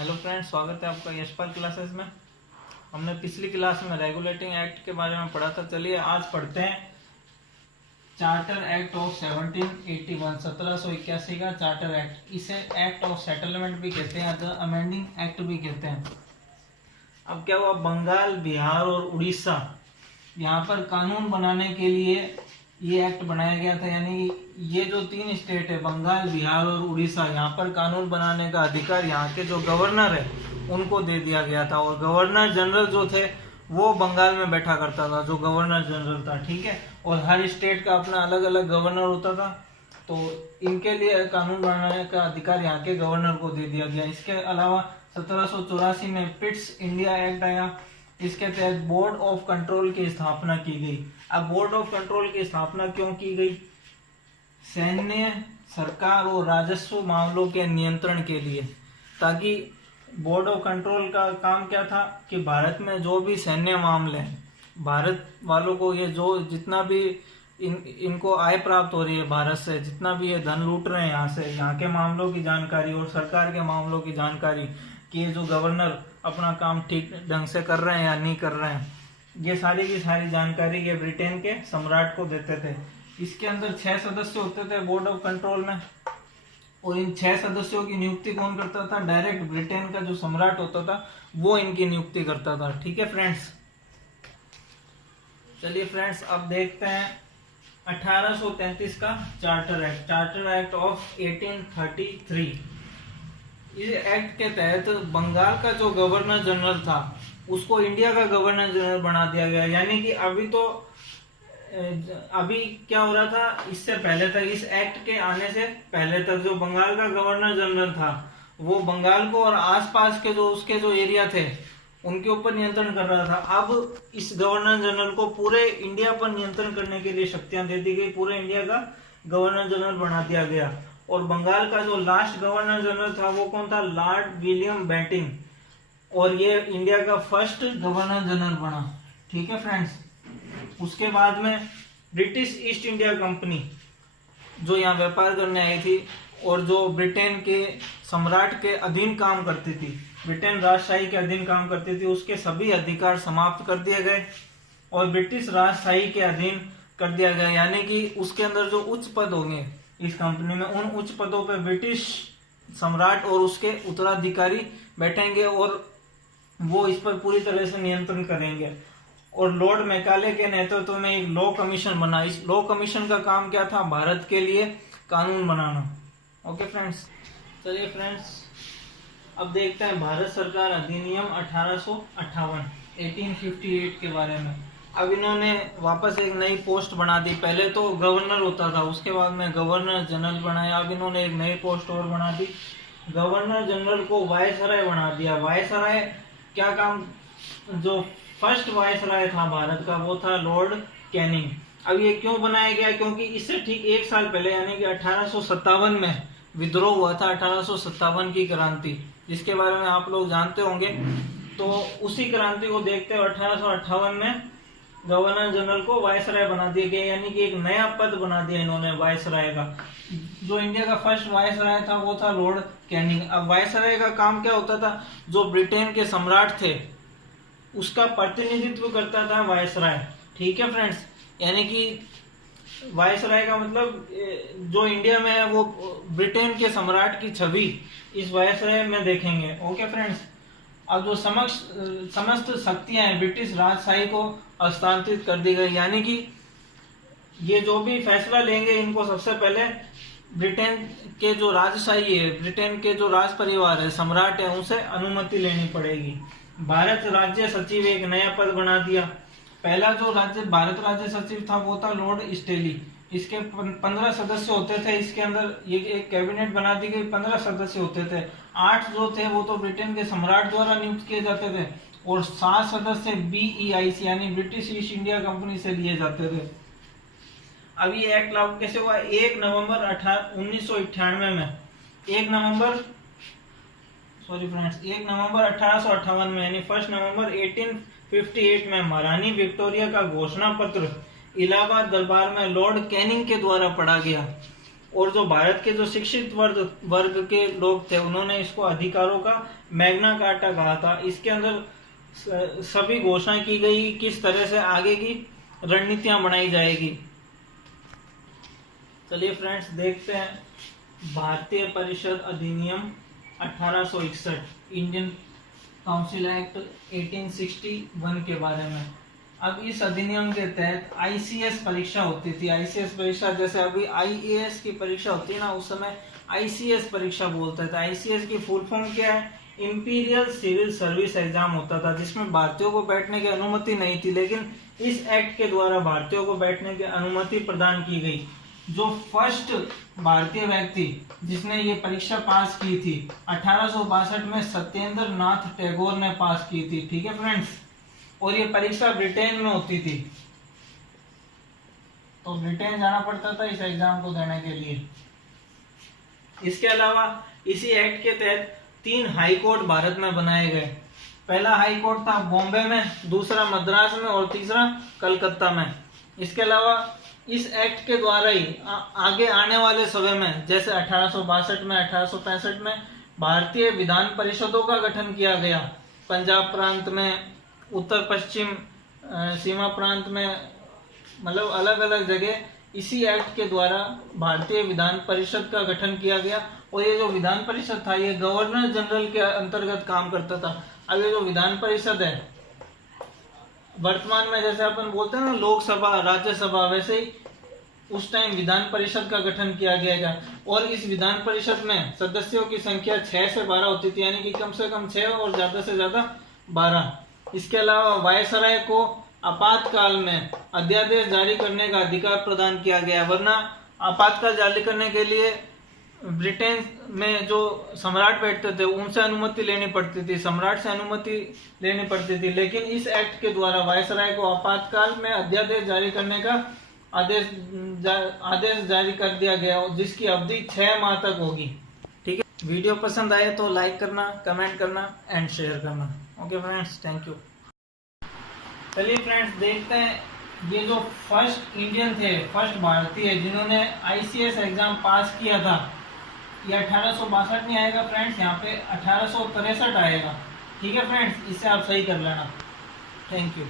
Hello friends, स्वागत है आपका यशपाल क्लासेस में। हमने पिछली क्लास में रेगुलेटिंग एक्ट के बारे में पढ़ा था। चलिए आज पढ़ते हैं चार्टर एक्ट ऑफ 1781, 1781 का चार्टर एक्ट। इसे एक्ट ऑफ सेटलमेंट भी कहते हैं, द अमेंडिंग एक्ट भी कहते हैं। अब क्या हुआ, बंगाल, बिहार और उड़ीसा यहाँ पर कानून बनाने के लिए ये एक्ट बनाया गया था। यानी ये जो तीन स्टेट है, बंगाल, बिहार और उड़ीसा, यहाँ पर कानून बनाने का अधिकार यहाँ के जो गवर्नर है उनको दे दिया गया था। और गवर्नर जनरल जो थे वो बंगाल में बैठा करता था, जो गवर्नर जनरल था, ठीक है। और हर स्टेट का अपना अलग अलग गवर्नर होता था, तो इनके लिए कानून बनाने का अधिकार यहाँ के गवर्नर को दे दिया गया। इसके अलावा 1784 में पिट्स इंडिया एक्ट आया। इसके तहत बोर्ड ऑफ कंट्रोल की स्थापना की गई। अब बोर्ड ऑफ कंट्रोल की स्थापना क्यों की गई? सैन्य, सरकार और राजस्व मामलों के नियंत्रण के लिए। ताकि बोर्ड ऑफ कंट्रोल का काम क्या था कि भारत में जो भी सैन्य मामले हैं, भारत वालों को ये जो जितना भी इनको आय प्राप्त हो रही है भारत से, जितना भी ये धन लूट रहे हैं यहाँ से, यहाँ के मामलों की जानकारी और सरकार के मामलों की जानकारी कि ये जो गवर्नर अपना काम ठीक ढंग से कर रहे हैं या नहीं कर रहे हैं, ये सारी की सारी जानकारी ये ब्रिटेन के सम्राट को देते थे। इसके अंदर 6 सदस्य होते थे बोर्ड ऑफ कंट्रोल में, और इन 6 सदस्यों की नियुक्ति कौन करता था? डायरेक्ट ब्रिटेन का जो सम्राट होता था वो इनकी नियुक्ति करता था, ठीक है फ्रेंड्स। चलिए फ्रेंड्स, अब देखते हैं 1833 का चार्टर एक्ट ऑफ 1833। इस एक्ट के तहत बंगाल का जो गवर्नर जनरल था उसको इंडिया का गवर्नर जनरल बना दिया गया। यानी कि अभी क्या हो रहा था, इससे पहले तक, इस एक्ट के आने से पहले तक जो बंगाल का गवर्नर जनरल था वो बंगाल को और आसपास के जो उसके जो एरिया थे उनके ऊपर नियंत्रण कर रहा था। अब इस गवर्नर जनरल को पूरे इंडिया पर नियंत्रण करने के लिए शक्तियां दे दी गई, पूरे इंडिया का गवर्नर जनरल बना दिया गया। और बंगाल का जो लास्ट गवर्नर जनरल था वो कौन था? लॉर्ड विलियम बेंटिंग, और ये इंडिया का फर्स्ट गवर्नर जनरल बना, ठीक है फ्रेंड्स। उसके बाद में ब्रिटिश ईस्ट इंडिया कंपनी जो यहाँ व्यापार करने आई थी और जो ब्रिटेन के सम्राट के अधीन काम करती थी, ब्रिटेन राजशाही के अधीन काम करती थी, उसके सभी अधिकार समाप्त कर दिए गए और ब्रिटिश राजशाही के अधीन कर दिया गया। यानी कि उसके अंदर जो उच्च पद होंगे इस कंपनी में, उन उच्च पदों पर ब्रिटिश सम्राट और उसके उत्तराधिकारी बैठेंगे और वो इस पर पूरी तरह से नियंत्रण करेंगे। और लॉर्ड मैकाले के नेतृत्व में एक लॉ कमीशन बना। इस लॉ कमीशन का काम क्या था? भारत के लिए कानून बनाना। ओके फ्रेंड्स, चलिए फ्रेंड्स, अब देखते हैं भारत सरकार अधिनियम 1858 के बारे में। अब इन्होंने वापस एक नई पोस्ट बना दी। पहले तो गवर्नर होता था, उसके बाद में गवर्नर जनरल बनाया। अब इन्होंने एक नई पोस्ट और बना दी, गवर्नर जनरल को वायसराय बना दिया। वायसराय क्या काम? जो फर्स्ट वायसराय था भारत का वो था लॉर्ड कैनिंग। अब ये क्यों बनाया गया? क्योंकि इससे ठीक 1 साल पहले यानी कि 1857 में विद्रोह हुआ था, 1857 की क्रांति, जिसके बारे में आप लोग जानते होंगे। तो उसी क्रांति को देखते हुए 1858 में गवर्नर जनरल को वायसराय बना दिया गया। यानी कि एक नया पद बना दिया इन्होंने वायसराय का। जो इंडिया का फर्स्ट वायसराय था वो था लॉर्ड कैनिंग। अब वायसराय का काम क्या होता था? जो ब्रिटेन के सम्राट थे उसका प्रतिनिधित्व करता था वायसराय, ठीक है फ्रेंड्स। यानी कि वायसराय का मतलब जो इंडिया में है वो ब्रिटेन के सम्राट की छवि इस वायसराय में देखेंगे। ओके फ्रेंड्स, अब जो समस्त शक्तियां हैं ब्रिटिश राजशाही को हस्तांतरित कर दी गई। यानी कि ये जो भी फैसला लेंगे इनको सबसे पहले ब्रिटेन के जो राजशाही है, ब्रिटेन के जो राज परिवार है, सम्राट है, उनसे अनुमति लेनी पड़ेगी। भारत राज्य सचिव एक नया पद बना दिया। पहला जो भारत राज्य सचिव था वो था लॉर्ड स्टेली। इसके 15 सदस्य होते थे। इसके अंदर ये एक कैबिनेट बना दी गई, 15 सदस्य होते थे। 8 जो थे वो तो ब्रिटेन के सम्राट द्वारा नियुक्त किए जाते थे और 7 सदस्य BEIC यानी ब्रिटिश ईस्ट इंडिया कंपनी से लिए जाते थे। अब ये एक्ट लागू कैसे हुआ? 1 नवंबर 1998 में 1 नवंबर 1858 में यानी 1 नवंबर 1858 में महारानी विक्टोरिया का घोषणा पत्र इलाहाबाद दरबार में लॉर्ड कैनिंग के द्वारा पढ़ा गया। और जो भारत के जो शिक्षित वर्ग के लोग थे उन्होंने इसको अधिकारों का मैग्ना कार्टा कहा था। इसके अंदर सभी घोषणा की गई किस तरह से आगे की रणनीतियां बनाई जाएगी। चलिए फ्रेंड्स देखते हैं भारतीय परिषद अधिनियम 1861 इंडियन काउंसिल एक्ट 1861 के बारे में। अब इस अधिनियम के तहत आईसीएस परीक्षा होती थी। आईसीएस परीक्षा जैसे अभी आईएएस की परीक्षा होती है ना, उस समय आईसीएस परीक्षा बोलते थे। आईसीएस की फुल फॉर्म क्या है? इंपीरियल सिविल सर्विस एग्जाम होता था, जिसमें भारतीयों को बैठने की अनुमति नहीं थी, लेकिन इस एक्ट के द्वारा भारतीयों को बैठने की अनुमति प्रदान की गई। जो फर्स्ट भारतीय व्यक्ति जिसने ये परीक्षा पास की थी 1862 में सत्येंद्र नाथ टैगोर ने पास की थी। ठीक है फ्रेंड्स, और ये परीक्षा ब्रिटेन में होती थी, तो ब्रिटेन जाना पड़ता था इस एग्जाम को देने के लिए। इसके अलावा इसी एक्ट के तहत 3 हाई कोर्ट भारत में बनाए गए। पहला हाई कोर्ट था बॉम्बे में, दूसरा मद्रास में और तीसरा कलकत्ता में। इसके अलावा इस एक्ट के द्वारा ही आगे आने वाले समय में जैसे 1862 में 1865 में भारतीय विधान परिषदों का गठन किया गया। पंजाब प्रांत में, उत्तर पश्चिम सीमा प्रांत में, मतलब अलग अलग जगह इसी एक्ट के द्वारा भारतीय विधान परिषद का गठन किया गया। और ये जो विधान परिषद था ये गवर्नर जनरल के अंतर्गत काम करता था। अब ये जो विधान परिषद है वर्तमान में जैसे अपन बोलते हैं ना लोकसभा राज्यसभा, वैसे ही उस टाइम विधान परिषद का गठन किया गया। और इस विधान परिषद में सदस्यों की संख्या 6 से 12 होती थी, यानी कि कम से कम 6 और ज्यादा से ज्यादा 12। इसके अलावा वायसराय को आपातकाल में अध्यादेश जारी करने का अधिकार प्रदान किया गया, वरना आपातकाल जारी करने के लिए ब्रिटेन में जो सम्राट बैठते थे उनसे अनुमति लेनी पड़ती थी, सम्राट से अनुमति लेनी पड़ती थी। लेकिन इस एक्ट के द्वारा वायसराय को आपातकाल में अध्यादेश जारी करने का आदेश जारी कर दिया गया, जिसकी अवधि 6 माह तक होगी। ठीक है, वीडियो पसंद आए तो लाइक करना, कमेंट करना एंड शेयर करना। Okay friends, thank you. चलिए फ्रेंड्स देखते हैं ये जो फर्स्ट इंडियन थे, फर्स्ट भारतीय जिन्होंने आईसीएस एग्जाम पास किया था, ये 1862 नहीं आएगा फ्रेंड्स, यहाँ पे 1863 आएगा। ठीक है फ्रेंड्स, इससे आप सही कर लेना। Thank you.